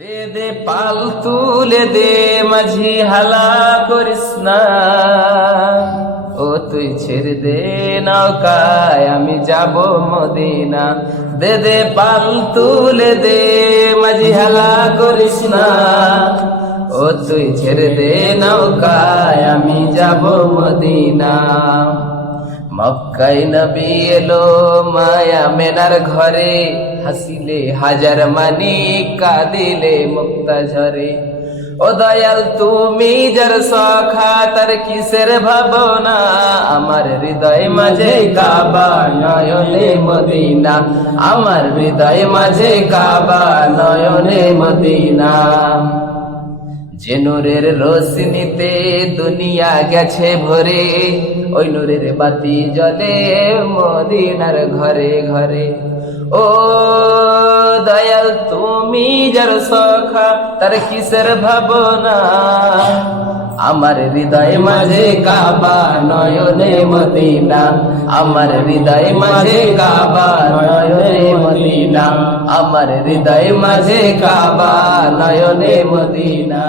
দে দে পাল তুলে দে মাঝি হালা করিস না, ও তুই ছেড়ে দে নৌকায় আমি যাব মদিনা। দে দে পাল তুলে দে মাঝি হালা করিস না, ও তুই ছেড়ে দে নৌকায় আমি যাব মদিনা। মক্কায় নবী এলো মায়া মেনার ঘরে, হাসিলে হাজার মানি কাঁদিলে মুক্তা ঝরে। ও দয়াল তুমি যার সখা তার কিসের ভাবনা, আমার হৃদয় মাঝে কাবা নয়নে মদিনা, আমার হৃদয় মাঝে কাবা নয়নে মদিনা। যে নূরের রোশনীতে দুনিয়া গেছে ভরে, ওই নূরের বাতি জ্বলে মদিনার ঘরে ঘরে। ও দয়াল তুমি যার সখা তার কিসের ভাবনা, আমার হৃদয় মাঝে কাবা নয়নে মদিনা, আমার হৃদয় মাঝে কাবা নয়নে মদিনা, আমার হৃদয় মাঝে কাবা নয়নে মদিনা।